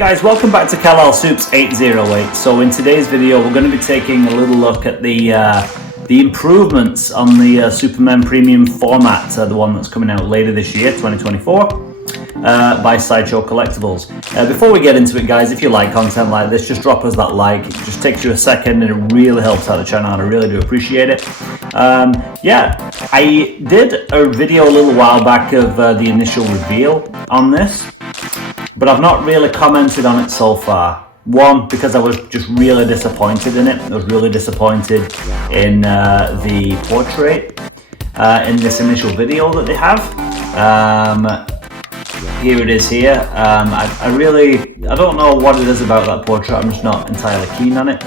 guys, welcome back to Kal-El Soups 808. So in today's video we're going to be taking a little look at the improvements on the Superman Premium format, the one that's coming out later this year, 2024, by Sideshow Collectibles. Before we get into it guys, if you like content like this, just drop us that like. It just takes you a second and it really helps out the channel and I really do appreciate it. Yeah, I did a video a little while back of the initial reveal on this, but I've not really commented on it so far. One, because I was just really disappointed in it. I was really disappointed in the portrait in this initial video that they have. Here it is here. I don't know what it is about that portrait. I'm just not entirely keen on it.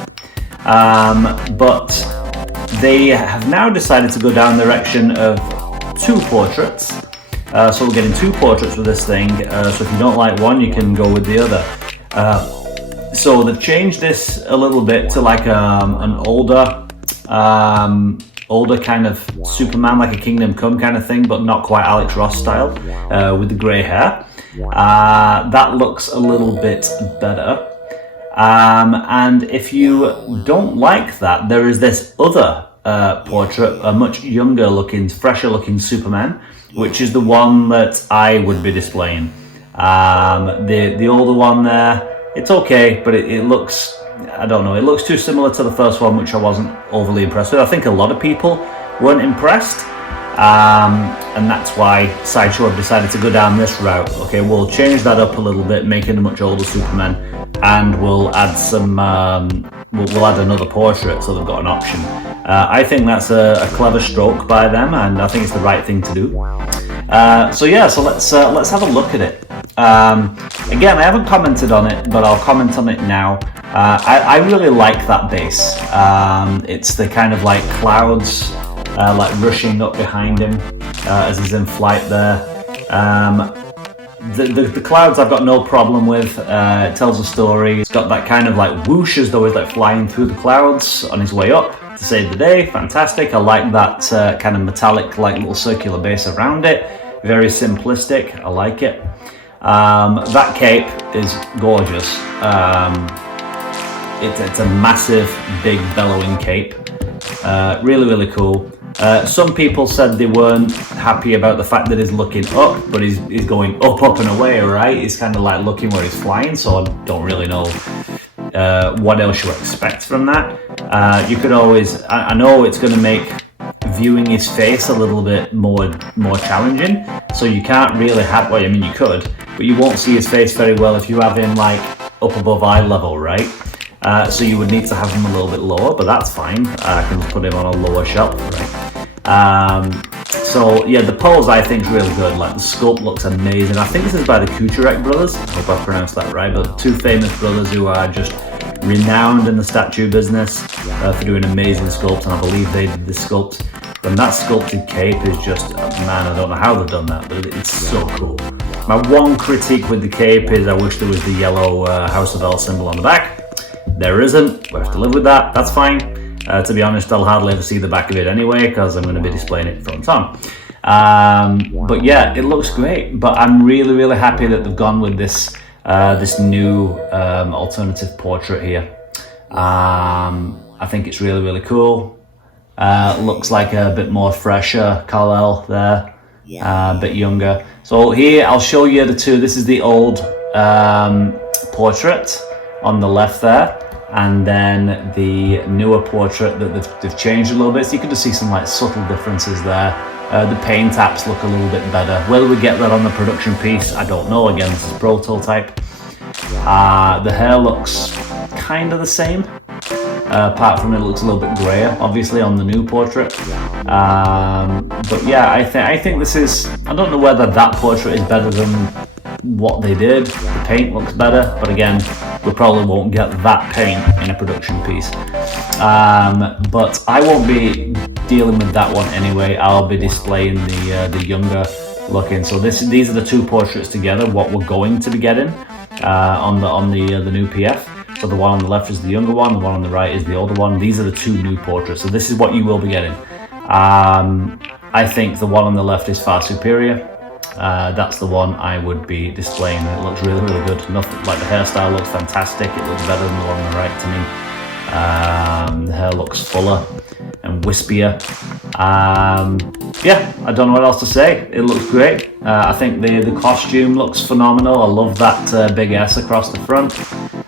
But they have now decided to go down the direction of two portraits. So we're getting two portraits with this thing, so if you don't like one, you can go with the other. So they've changed this a little bit to like an older kind of Superman, like a Kingdom Come kind of thing, but not quite Alex Ross style, with the grey hair. That looks a little bit better. And if you don't like that, there is this other portrait, a much younger looking, fresher looking Superman, which is the one that I would be displaying. The older one there, it's okay, but it looks, I don't know, it looks too similar to the first one, which I wasn't overly impressed with. I think a lot of people weren't impressed, and that's why Sideshow have decided to go down this route. Okay, we'll change that up a little bit, making a much older Superman, and we'll add some, we'll add another portrait, so they've got an option. I think that's a clever stroke by them, and I think it's the right thing to do. So yeah, so let's have a look at it. Again, I haven't commented on it, but I'll comment on it now. I really like that base. It's the kind of like clouds like rushing up behind him as he's in flight there. The clouds I've got no problem with. It tells a story. It's got that kind of like whoosh as though he's like flying through the clouds on his way up to save the day. Fantastic. I like that kind of metallic like little circular base around it. Very simplistic. I like it. That cape is gorgeous. It's a massive, big, bellowing cape. Really cool. Some people said they weren't happy about the fact that he's looking up, but he's going up and away, right? He's kind of like looking where he's flying, so I don't really know what else you expect from that. You could always, I know it's going to make viewing his face a little bit more challenging, so you can't really have, well, I mean you could, but you won't see his face very well if you have him like up above eye level, right? So you would need to have him a little bit lower, but that's fine. I can just put him on a lower shelf, right? So yeah, the pose I think is really good. Like the sculpt looks amazing. I think this is by the Kucharek brothers. I hope I pronounced that right, but two famous brothers who are just renowned in the statue business for doing amazing sculpts, and I believe they did the sculpt. And that sculpted cape is just, man, I don't know how they've done that, but it's so cool. My one critique with the cape is I wish there was the yellow House of L symbol on the back. There isn't. We have to live with that. That's fine. To be honest, I'll hardly ever see the back of it anyway because I'm going to be displaying it front on. But yeah, it looks great. But I'm really happy that they've gone with this this new alternative portrait here. I think it's really cool. Looks like a bit more fresher Kal-El there, a bit younger. So here I'll show you the two. This is the old portrait on the left there, and then the newer portrait that they've changed a little bit, so you can just see some like subtle differences there. The paint apps look a little bit better. Whether we get that on the production piece, I don't know. Again, this is prototype. The hair looks kind of the same, apart from it looks a little bit grayer, obviously, on the new portrait. But yeah, I think this is, I don't know whether that portrait is better than what they did. The paint looks better, but again, we probably won't get that paint in a production piece. But I won't be dealing with that one anyway. I'll be displaying the younger looking. So these are the two portraits together, what we're going to be getting on the new PF. So the one on the left is the younger one, the one on the right is the older one. These are the two new portraits, so this is what you will be getting. I think the one on the left is far superior. that's the one I would be displaying. It looks really, really good. Nothing like the hairstyle looks fantastic. It looks better than the one on the right to me. The hair looks fuller and wispier. Yeah, I don't know what else to say. It looks great. I think the costume looks phenomenal. I love that big S across the front.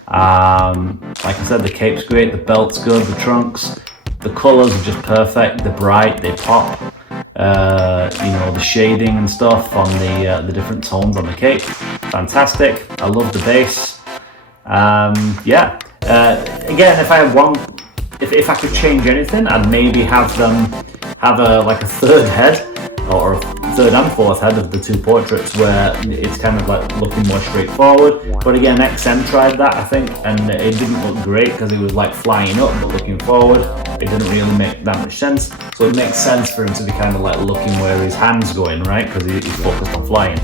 Like I said, the cape's great, the belt's good, the trunks, the colours are just perfect. They're bright, they pop. You know, the shading and stuff on the different tones on the cape, fantastic. I love the base. Yeah. Again, if I had one, if I could change anything, I'd maybe have them have like a third head, or a third and fourth head of the two portraits, where it's kind of like looking more straightforward. But again, XM tried that, I think, and it didn't look great because he was like flying up but looking forward. It didn't really make that much sense. So it makes sense for him to be kind of like looking where his hand's going, right? Because he's focused on flying.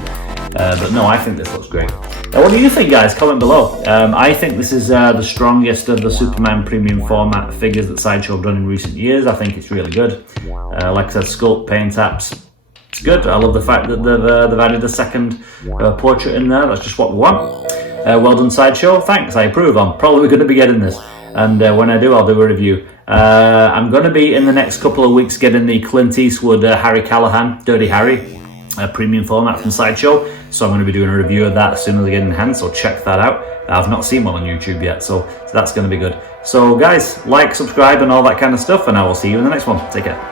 But no, I think this looks great. What do you think, guys? Comment below. I think this is the strongest of the Superman premium format figures that Sideshow have done in recent years. I think it's really good. Like I said, sculpt, paint apps, it's good. I love the fact that they've added a second portrait in there. That's just what we want. Well done, Sideshow. Thanks, I approve. I'm probably going to be getting this. And when I do, I'll do a review. I'm going to be, in the next couple of weeks, getting the Clint Eastwood Harry Callahan, Dirty Harry, premium format from Sideshow. So I'm going to be doing a review of that as soon as I get in hand, so check that out. I've not seen one on YouTube yet, so that's going to be good. So guys, like, subscribe and all that kind of stuff, and I will see you in the next one. Take care.